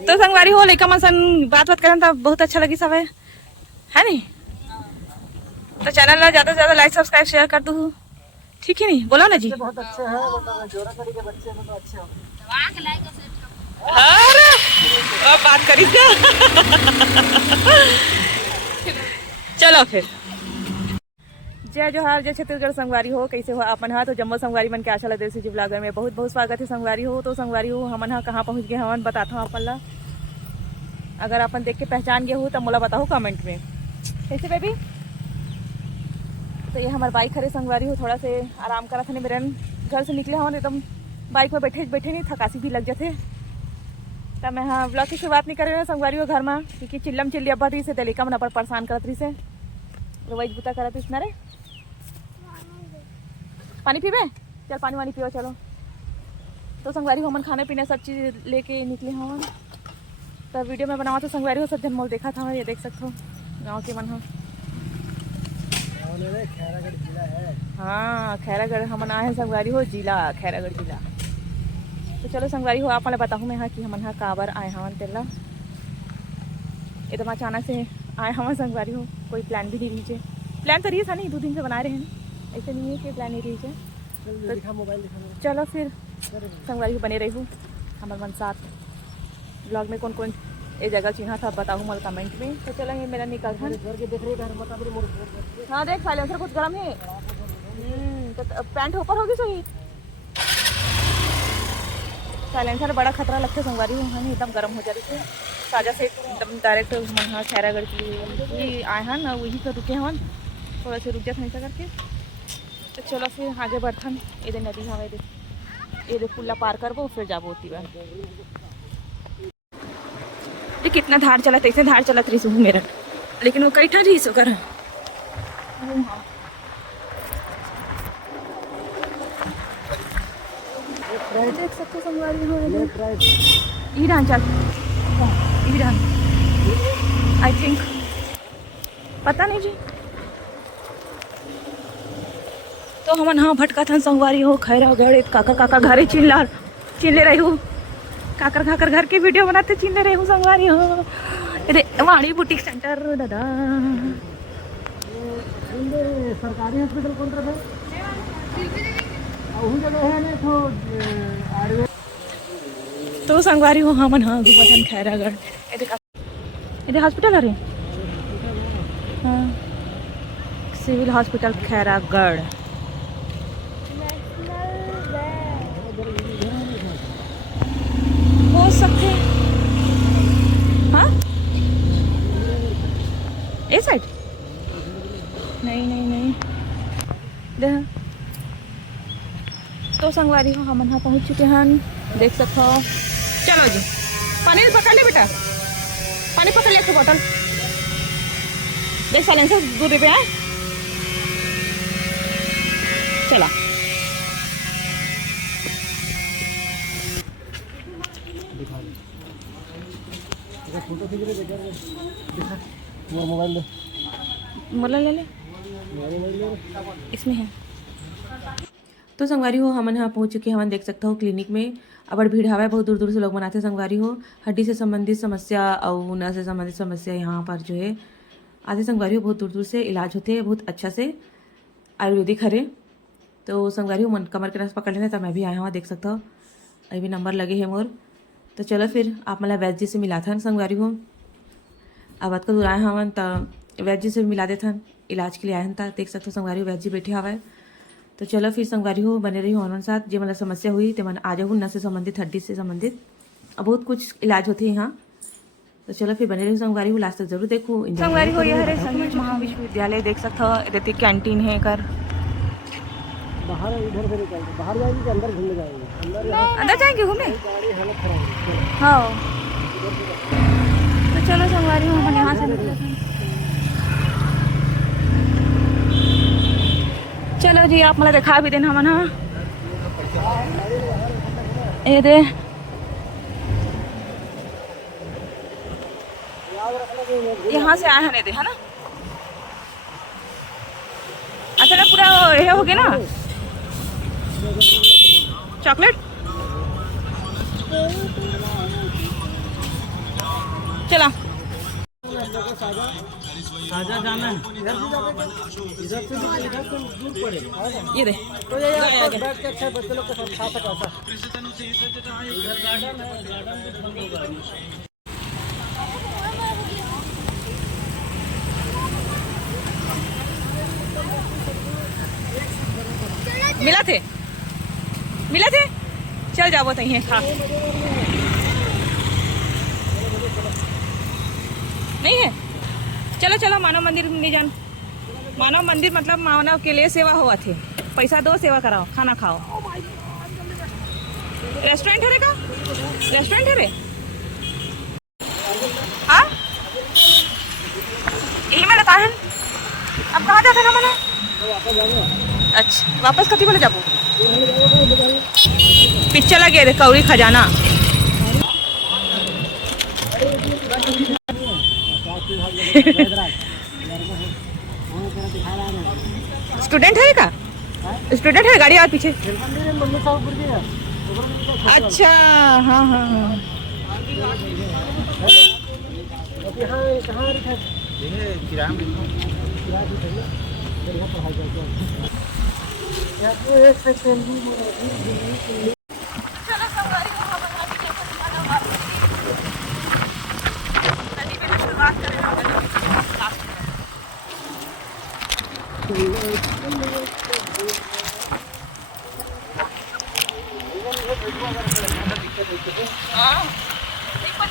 तो संगवारी हो लेकर मन बात करन तब बहुत अच्छा लगी सब है नहीं। तो चैनल ला ज्यादा से ज्यादा लाइक सब्सक्राइब शेयर कर दू, ठीक है नहीं, बोलो ना जी। बहुत अच्छे हैं, मतलब जोड़ा करी के बच्चे तो अच्छे हो। अरे बात करी चलो फिर जय जोहार, जय छत्तीसगढ़। संगवारी हो कैसे हो अपन हा? तो जम्मो संगवारी मन के आशा लगे जी ब्लॉगर में बहुत बहुत स्वागत है संगवारी हो। तो संगवारी हो हमन हा कहाँ पहुँच गए हमन बताता हूँ अपन ला। अगर अपन देख के पहचान गए हो तो मोला बताओ कमेंट में कैसे बेबी। तो ये हमारे बाइक खड़े संगवारी हो, थोड़ा से आराम करा था। मेरे घर से निकले हवन एकदम बाइक में बैठे बैठे नहीं थकासी भी लग जाते। तब मैं हाँ ब्लॉग की शुरुआत नहीं कर रही हूँ संगवारी हो घर में, क्योंकि चिल्लम चिल्ली अब्बा थी से तरीका मन अपन परेशान करत रही से रोवाइज बुता करत इस रे। पानी पीबे? चल पानी वानी पियो चलो। तो संगवारी हो मन खाने पीने सब चीज़ लेके निकले हवन। तब वीडियो में बनावा तो संगवारी हो सब जन मोल देखा था, ये देख सकते हो गाँव के मन हो। खैरागढ़ जिला है। हाँ खैरागढ़ हमन आए हैं संगवारी हो जिला, खैरागढ़ जिला। तो चलो संगवारी हो आप मैं बताऊँ मैं हाँ कि हमन हाँ काबर आए हवन तेला एकदम अचानक से आए हवन संगवारी हो। कोई प्लान भी नहीं रही है, प्लान तो रही था नहीं 2 दिन से बना रहे हैं, ऐसे नहीं है कि प्लान नहीं रही है। तो चलो फिर संगवारी हो बने रही हूँ हमारे मन साथ। ब्लॉग में कौन कौन ये जगह चिन्हा था बताऊँ मल कमेंट में। तो चलेंगे मेरा निकल है। हाँ देख साइलेंसर कुछ गर्म है। तो पैंट ऊपर होगी सही। साइलेंसर बड़ा खतरा लगता है संगवारी हूँ, हम एकदम गर्म हो जाती है। साजा से एकदम डायरेक्ट मन हाँ खैरागढ़ के लिए आए हैं ना, वही तो रुके हैं थोड़ा से रुक जाते ऐसा करके। तो चलो फिर आगे बढ़थन। इधर नदी हवा इधर पुल्ला पार करबो फिर जाबो होती बार। कितना धार चलत ऐसे धार चलत रही हूँ मेरा, लेकिन वो कई ठा रही सो कर देख सकते संगवारी हो ईरान चल ईरान आई थिंक पता नहीं जी। तो हमन हाँ भटका था संगवारी हो खैरागढ़ काकर काकर घरे चिल्ले रही हूँ काकर काकर घर के वीडियो बनाते चिल्ले रही हूँ संगवारी हो। अरे वाणी बुटीक सेंटर दादा सरकारी हॉस्पिटल कौन सा है? वही जगह है ना तो संगवारी हो हमन हाँ घूमथन खैरागढ़। इधर हॉस्पिटल अरे हाँ सिविल हॉस्पिटल खैरागढ़। हो सकते हाँ ए साइड नहीं देख। तो संगवारी हो हम यहाँ पहुँच चुके हैं, देख सकते हो। चलो जी पानी पकड़ ले बेटा, पानी पकड़ ले एक बोतल। देख साइलेंसर दूर पे है। चला फोटो खींच रहे मोबाइल मोबाइल ले इसमें है। तो संगवारी हो हमन यहाँ पहुँच चुके हमन देख सकते हो क्लिनिक में अबर भीड़ हवा है, बहुत दूर दूर से लोग बनाते संगवारी हो। हड्डी से संबंधित समस्या और नस से संबंधित समस्या यहाँ पर जो है आधे संगवारी हो बहुत दूर दूर से इलाज होते हैं बहुत अच्छा से आयुर्वेदिक हरे। तो संगवारी हो मन कमर के नस पकड़ लेना तब मैं भी आया हुआ देख सकता हूँ, अभी नंबर लगे हैं मोर। तो चलो फिर आप मतलब वैद्य जी से मिला था संगवारी हो। अब को दूर आए हवन तो वैद्य जी से मिला दे था इलाज के लिए आए था, देख सकते हो संगवारी हो वैद्य जी बैठे हवा है। तो चलो फिर संगवारी हो बने रही हो हमारे साथ। जो मतलब समस्या हुई तो मन आ जाओ नस से संबंधित हड्डी से संबंधित अब बहुत कुछ इलाज होते हैं यहाँ। तो चलो फिर बने रही संगवारी हो लास्ट तक जरूर देखो। संगवारी हो यह संगीत महाविश्वविद्यालय देख सकते हो, इधर कैंटीन है कर बाहर इधर से निकल बाहर जाएंगे कि अंदर घूमने जाएंगे? अंदर जाएंगे घूमने। गाड़ी हालत खराब है। हाँ तो चलो संगवारी हो हम यहाँ से निकले। चलो जी आप मतलब दिखा भी देना मना ये दे यहाँ से आए हैं दे है ना। अच्छा ना पूरा ये हो गया ना चॉकलेट चला साझा जाना है इधर से दूर पड़ेगा ये दे तो ये यार बैठ के अच्छा बच्चे लोग के साथ खा सकता था इधर गार्डन है गार्डन भी बंद होगा मिला थे चल जाओ तही है खा नहीं है चलो चलो मानव मंदिर नहीं जान मानव मंदिर मतलब मानव के लिए सेवा हुआ थे पैसा दो सेवा कराओ खाना खाओ रेस्टोरेंट है रे का रेस्टोरेंट है रे हाँ यही में लता है अब कहाँ जाते ना मना अच्छा वापस कथी बोले जाबो पिक्चर लगे रे कौड़ी खजाना स्टूडेंट है का स्टूडेंट है गाड़ी और पीछे अच्छा हाँ हाँ हाँ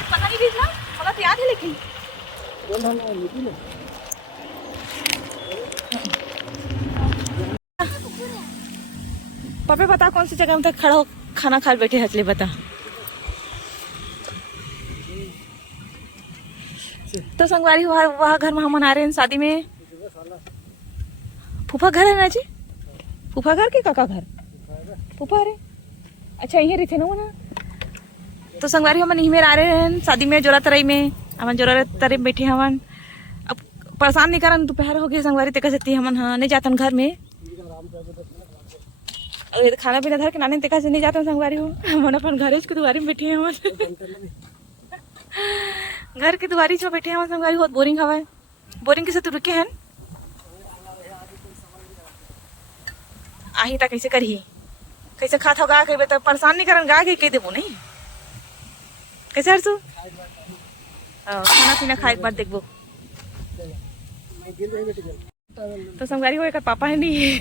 पता नहीं भेजना मला तो याद है लेकिन पापा बता कौन सी जगह में तक खड़ा हो खाना खा बैठे हंसले बता तो संगवारी वहाँ घर में हम मना रहे हैं शादी में फूफा घर है ना जी फूफा घर के काका घर फूफा रे अच्छा यही रहते ना वो ना तो संगवारी हम नहीं में आ रहे हैं शादी में जोरा तरई में हम जोरा तरई में बैठे हमन अब परेशान नहीं करन दोपहर हो गया संगवारी ते कहती हमन हाँ नहीं जातन घर में और खाना पीना धर के नाने ते से नहीं जातन संगवारी हो हम अपन घर के दुआरी में बैठे हैं हमन घर के दुआरी से बैठे हैं संगवारी बहुत बोरिंग हवा है बोरिंग कैसे तू रुके हैं आही ता कैसे करही कैसे खात हो गा के तो परेशान नहीं करन गा के कह देबो नहीं कैसे हरसू खाना पीना खाए एक बार देखबो तो संगवारी हो एक पापा है नहीं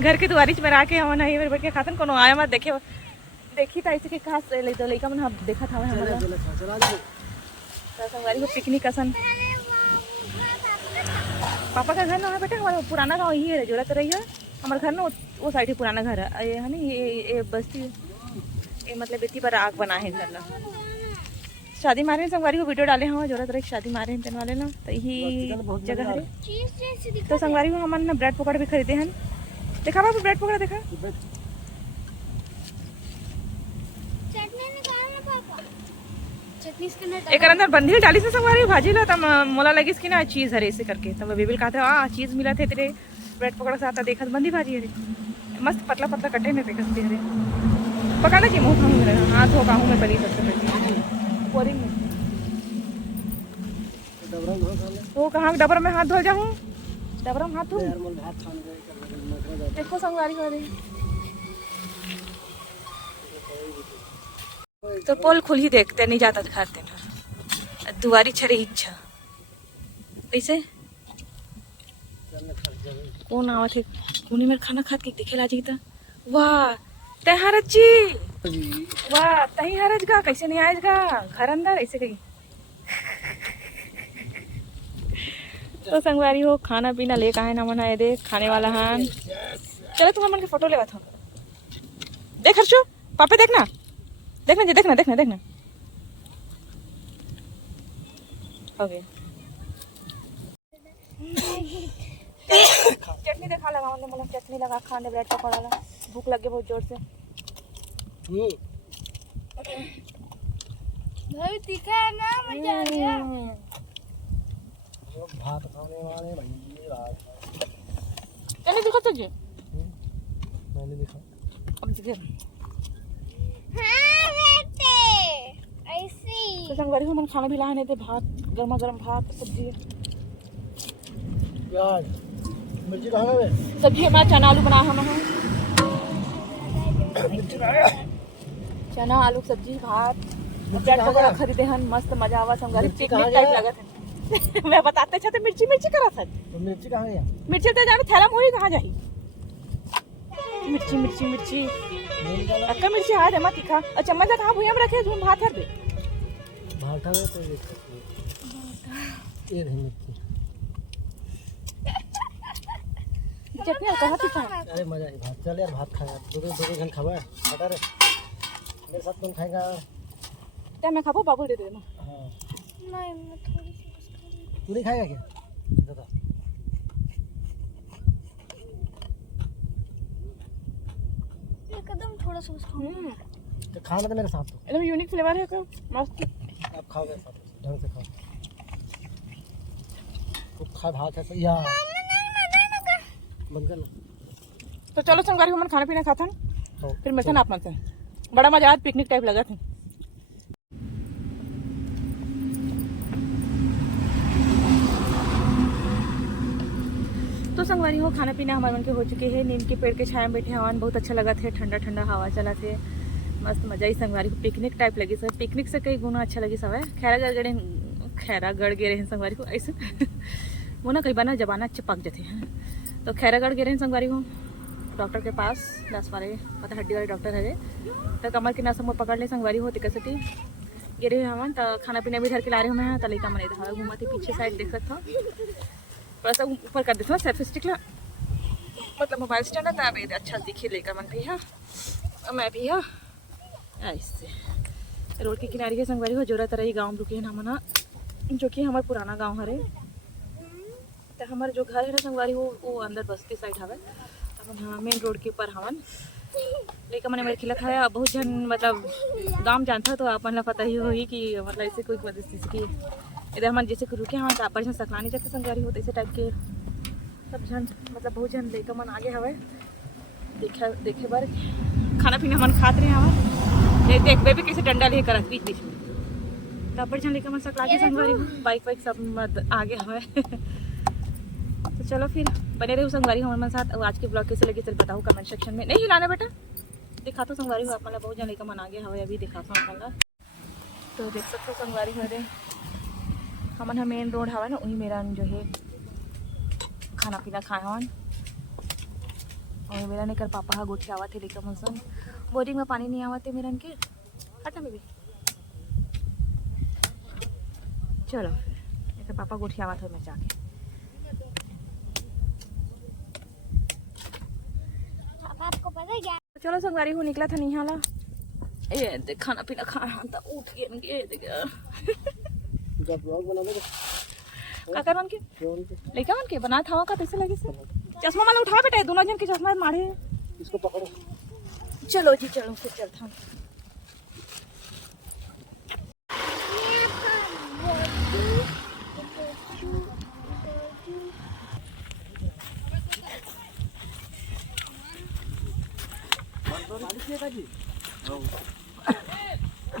घर के दुआरी में रह के हम नहीं बैठ के खातन कोनो आया मत देखे देखी था ऐसे के कहा ले तो लइका मन हम देखा था हमरा तो संगवारी हो पिकनिक असन पापा का घर ना है बेटा हमारा पुराना गांव ही है जोरा रही है हमारे घर ना वो साइड ही पुराना घर है ये है ना ये बस्ती ये मतलब इतनी पर आग बना है घर शादी मारे संगवारी को वीडियो डाले हाँ जोरा तरह शादी मारे हैं वाले ना तो यही जगह है तो संगवारी को हमारे ना ब्रेड पकौड़े भी खरीदे हैं देखा बाबू ब्रेड पकौड़ा देखा एक अंदर बंदी डाली से संगवारी भाजी ला तब मोला लगी इसकी ना चीज हरे ऐसे करके तब बेबी कहते हाँ चीज मिला थे तेरे ब्रेड पकौड़ा से आता देखा बंदी भाजी हरे मस्त पतला पतला कटे में देखते हरे पकाना की मुँह खाऊँ मेरा हाथ धो पाऊँ मैं पली सबसे पहले बोरिंग में तो कहाँ डबर में हाथ धो जाऊँ डबरा में हाथ धो देखो संगवारी हो रही तो पोल खुल ही देखते नहीं जाता दिखाते ना दुआरी छरे इच्छा ऐसे कौन आवत है कोनी में खाना खात के दिखे लाजी था वाह तय हरज जी वाह तही हरज गा कैसे नहीं आएज गा घर अंदर ऐसे कहीं तो संगवारी हो खाना पीना ले का है ना मना दे खाने वाला हान चलो तुम मन के फोटो लेवा था देख हर्षो पापे देखना देखना जी देखना देखना देखना हो गया चटनी देखा लगा मतलब चटनी लगा खाने ब्रेड पकौड़ा ला भूख लग गई बहुत जोर से भाई तीखा है ना मजा आ गया भात खाने वाले भाई चलिए दिखा तुझे मैंने देखा अब देखिए हाँ बेटे ऐसी तो संगवारी हो मन खाना भी लाने थे, भात गर्मा गर्म भात सब्जी प्याज मिर्ची कहाँ गए? सब्जी हमारा चना आलू बना हम है, चना आलू सब्जी भात चाट पकौड़ा खरीदे हन, मस्त मजा आवा संगवारी, पिकनिक टाइप लगा था। मैं बताते छते मिर्ची मिर्ची करा था, तो मिर्ची कहाँ गया? मिर्ची तो जाने थैला मोही कहाँ जाही, मिर्ची मिर्ची मिर्ची अक्का मिर्ची हाथ है मत तीखा, और चम्मच कहाँ भुइया में रखे झूम भात हर दे भाटा में तो ये रही मिर्ची। चटनी कहाँ तीखा। अरे मजा आई भात, चल यार भात खाया, दो घंटे खावा बता रे, मेरे साथ कौन खाएगा? क्या मैं खाबो बाबू दे दे ना। हाँ नहीं मैं थोड़ी सी बस खाऊंगी। तू नहीं खाएगा क्या? दादा एकदम थोड़ा सा बस खाऊंगी। तो खाना तो मेरे साथ तो, एकदम यूनिक फ्लेवर है क्या, मस्त। आप खाओ मेरे साथ, ढंग से खाओ। तो खा भात है या बंद कर ना। तो चलो संगवारी हम खाना पीना खाता तो फिर मिलते ना आप मन से, बड़ा मजा आज पिकनिक टाइप लगा था। तो संगवारी हो खाना पीना हमारे मन के हो चुके हैं, नीम के पेड़ के छाया में बैठे हवन, बहुत अच्छा लगा थे, ठंडा ठंडा हवा चला थे, मस्त मजा ही संगवारी को पिकनिक टाइप लगी सब, पिकनिक से कई गुना अच्छा लगी सब है। खैरागढ़ गए रहे संगवारी को ऐसे वो ना कई बार ना जबाना चिपक जाते हैं, तो खैरागढ़ गए रहे संगवारी को डॉक्टर के पास, 10-12 पता हड्डी वाले डॉक्टर है, तो कमर के नस पकड़ ले संगवारी हो तिकसती गिरे हवन, तो खाना पीना भी धर के ला रहे हो, तो लड़का मन इधर घूमते पीछे साइड देख सकते हो, थोड़ा सा ऊपर कर देते हो सेल्फी स्टिक ला, मतलब मोबाइल स्टैंड है, तब अच्छा दिखे लेकर मन भी है और मैं भी है ऐसे। रोड के किनारे के संगवारी हो जोरा तरह गाँव रुके हैं ना, जो कि हमारा पुराना गांव है, तो हमारे जो घर है ना संगवारी हो वो अंदर बस्ती साइड हवे, हाँ मेन रोड के ऊपर हवन। लेकिन मैंने मेरे खिलत है बहुत जन मतलब गांव जानता तो अपन ला पता ही होगी कि मतलब ऐसे कोई परिस्थिति की इधर हम जैसे रुके हाँ तो आप जन सकला नहीं जाते संगवारी हो, ऐसे टाइप के सब जन मतलब बहुत जन लेकर मन आगे हवे देखे बार खाना पीना मन खात रहे हवा, देखबे भी कैसे डंडा ले करत बीच बीच में, तब जन लेकर मन सकला के संगवारी बाइक वाइक सब आगे हवे। तो चलो फिर बने रहे संगवारी हमारे मन साथ, और आज के ब्लॉग कैसे लगे चल बताओ कमेंट सेक्शन में, नहीं हिलाना बेटा, दिखा तो संगवारी हो अपन बहुत जन का मन आ गया हवे, अभी दिखाता हूँ अपन। तो देख सकते हो संगवारी हो रहे हमन मेन रोड हवा ना, वही मेरा जो है खाना पीना खाए हवन, और मेरा नहीं कर पापा हा गोठी आवा थे लेकर मन सन, बोरिंग में पानी नहीं आवा थे मेरा के हटा में भी, चलो लेकर पापा गोठी आवा थे मैं जाके आपको पता है क्या? चलो संगवारी हो निकला था निहाला, ये खाना पीना खाना था, उठ गए ब्लॉग बना दे काकर मन के लइका मन के बना था का कैसे लगे से, चश्मा वाला उठा बेटा, दोनों जन के चश्मा मारे, इसको पकड़ो। चलो जी चलो फिर चलता हूँ।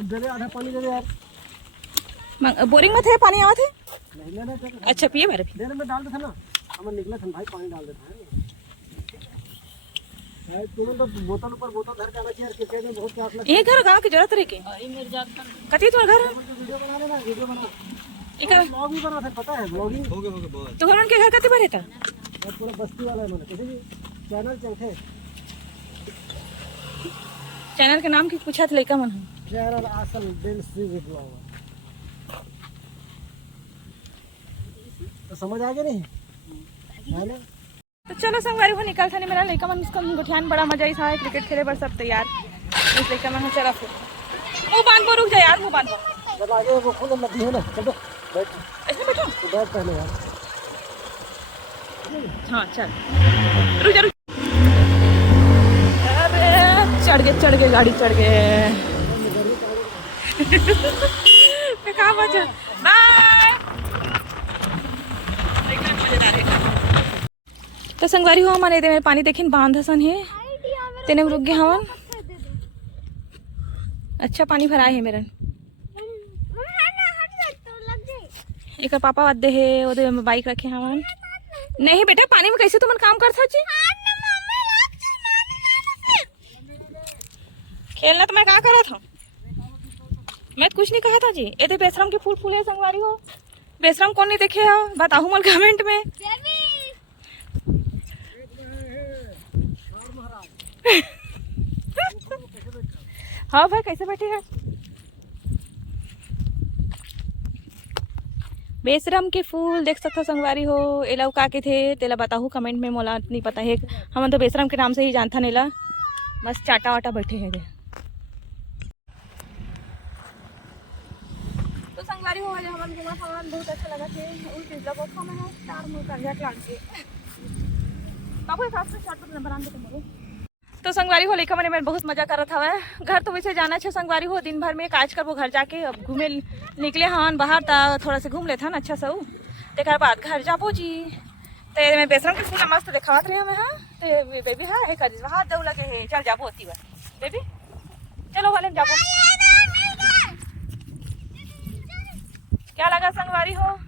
दे दे आधा पानी दे दे यार, बोरिंग में थे पानी आवा थे, नहीं लेना चाहिए। अच्छा पिए बारे दे दे, मैं डाल देता ना, हम निकले थे भाई पानी डाल देता है भाई, तुम तो बोतल ऊपर बोतल धर के आना चाहिए, क्रिकेट में बहुत प्यास लगती ये घर गांव की जरूरत रहे के कती तुम्हारा घर है। वीडियो बना लेना, वीडियो बना, इका ब्लॉग भी बना था, पता है ब्लॉगिंग हो गया तो घर के घर कती बार रहता, पूरा बस्ती वाला है, मैंने किसी भी चैनल चलते चैनल के नाम की पूछा था लइका मन, चैनल असल दिल से ब्लॉग, तो समझ आ गया नहीं है ना? तो चलो संगवारी हो निकल था नहीं मेरा लइका मन, उसका गोठियान बड़ा मजा ही था, क्रिकेट खेले पर सब तैयार, इस लइका मन चला फिर मुँह बांध को रुक जा यार, मुँह बांध को जब आगे वो खुद नदी है ना, चलो बैठ, ऐसे बैठो, तो बैठ पहले यार, हाँ चल रुक जा, अरे चढ़ गए गाड़ी चढ़ गए कहाँ बचा, बाय। तो संगवारी हो हमारे मेरे पानी देखिन बांधसन है तेने रुक गए हवन, अच्छा पानी भरा है मेरा, एक पापा वादे है ओदे में बाइक रखे हवन। नहीं बेटा पानी में कैसे तुमन काम करता जी? खेलना तो मैं कहा करा था, मैं तो कुछ नहीं कहा था जी। ये तो बेशरम के फूल फूल है संगवारी हो। बेशरम कौन नहीं देखे हो बताओ मन कमेंट में। हाँ भाई कैसे बैठे हैं? बेशरम के फूल देख सकते हो संगवारी हो। एला का के थे तेला बताओ कमेंट में, मोला नहीं पता है, हम तो बेशरम के नाम से ही जानता नेला। बस चाटा वाटा बैठे हैं तो संगवारी हो। हमन घुमा हवन बहुत अच्छा लगा थे। उस चीज ला बहुत में है चार मुंह कंजा क्लास के बाबू हिसाब से शॉट पर नंबर आन दे तुम। तो संगवारी हो लेकर मैंने बहुत मजा कर रहा था। घर तो वैसे जाना है संगवारी हो, दिन भर में काज करबो घर जाके। अब घूमे निकले हन बाहर ता थोड़ा से घूम लेते हन अच्छा सा। तेकर बाद घर जाबो जी। तो मैं बेशरम के फूल मस्त दिखावत रहे हमें। हाँ तो बेबी हाँ एक हाथ दौ लगे है। चल जाबो होती बार बेबी, चलो वाले जाबो। क्या लगा संगवारी हो?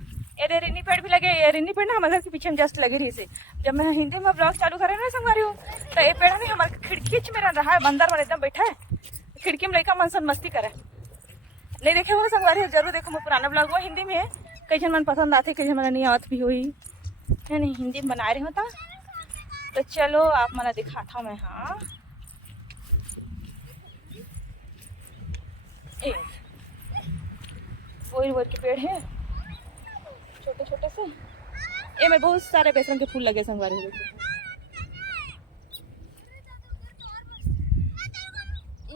ये रिन्नी पेड़ भी लगे। ये रिन्नी पेड़ ना हमारे घर के पीछे में जस्ट लगी रही से। जब मैं हिंदी में ब्लॉग चालू करे ना संगवारी हो तो ये पेड़ में हमारे खिड़की में रहा है। बंदर वाले एकदम बैठा है खिड़की में, लड़का मन मस्ती करे। नहीं देखे हो संगवारी हो जरूर देखो। मैं पुराना ब्लॉग वो हिंदी में है, कई जन मन पसंद आते कई जन मन नहीं आवत भी हुई है। नहीं हिंदी में बना रही होता तो चलो आप मना दिखाता हूँ मैं। हाँ वो के पेड़ है छोटे छोटे से। ये में बहुत सारे बेसन के फूल लगे संगवारी हो।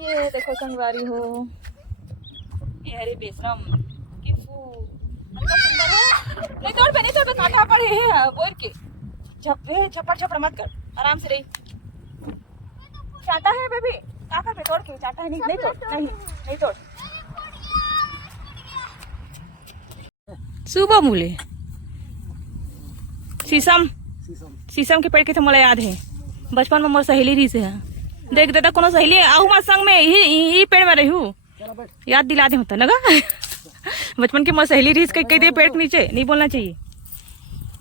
ये देखो संगवारी हो, ये हरे बेसरम के फूल कितना सुंदर है। नहीं तोड़ पे काटा पड़े है बोर के। छप्पड़ छप्पड़ मत कर, आराम से रही। चाटा है बेबी काका पे तोड़ के। चाटा है नहीं तोड़, नहीं तोड़। सुबह मूले शीशम के पेड़ के तो मोला याद है। बचपन में मोर सहेली रही से है। देख देता कोनो सहेली आहू मा संग में ही पेड़ में रही हूँ। याद दिला दे होता लगा। बचपन की मोर सहेली रही कई दे पेड़ के नीचे नहीं बोलना चाहिए।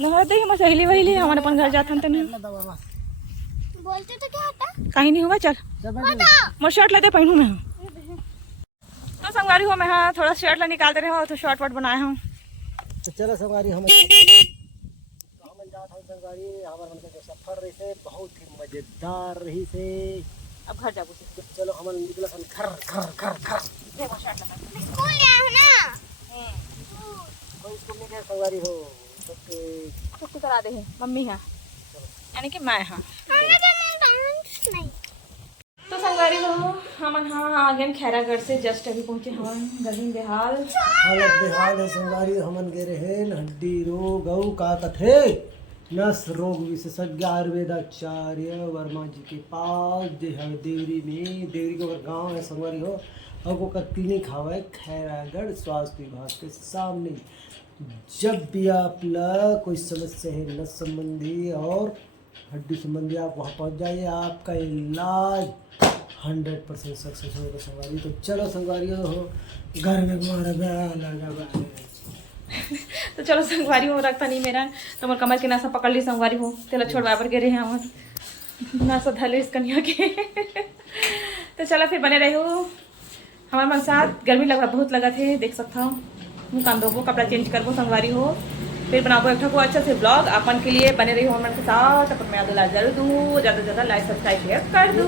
नहा दे मोर सहेली वही हमारे अपन घर जाते तो नहीं बोलते तो क्या होता? कहीं नहीं हुआ। चल मोर शर्ट लेते पहनू मैं। तो संगवारी हो मैं हाँ थोड़ा शर्ट ला निकालते रहे हो तो शॉर्ट वॉट बनाया हूँ। तो चलो संगवारी हम संगवारी हमारे मन के सफर रही से बहुत ही मजेदार रही से। अब घर जाबो से चलो हम निकला सन घर घर घर घर। देखो शर्ट लगा स्कूल गया हूँ ना। कोई स्कूल नहीं गया संगवारी हो तो छुट्टी करा दे है मम्मी है यानी कि मैं हाँ। नहीं तो संगवारी हो हम हाँ आगे खैरागढ़ से जस्ट अभी पहुंचे हम। गहीन बेहाल हालत बेहाल है संगवारी। हमन गे रहे हड्डी रोग औ का कथे नस रोग विशेषज्ञ आयुर्वेदाचार्य वर्मा जी के पास देवरी में। देवरी के गांव है संगवारी हो। और वो क्लिनिक हवा खैरागढ़ स्वास्थ्य विभाग के सामने। जब भी आप कोई समस्या है नस संबंधी और हड्डी संबंधी आप वहाँ पहुँच जाइए, आपका इलाज 100% सक्सेस होगा संगवारी। तो चलो संगवारी हो घर में लगा। तो चलो संगवारी हो रखता नहीं मेरा तो मोर कमर के नासा पकड़ ली संगवारी हो। तेला छोड़वा पर गिरे हैं हमारे नासा धले इस कन्या के। तो चलो फिर बने रहे हो हमारे मन साथ। गर्मी लगा बहुत लगा थे देख सकता हूँ। मुँह कान धोबो कपड़ा चेंज करबो संगवारी हो फिर बनाबो एक को अच्छा से ब्लॉग अपन के लिए। बने रही हो हमारे साथ। अपन मैं याद जरूर दूँ ज़्यादा से ज़्यादा लाइक सब्सक्राइब शेयर कर दूँ।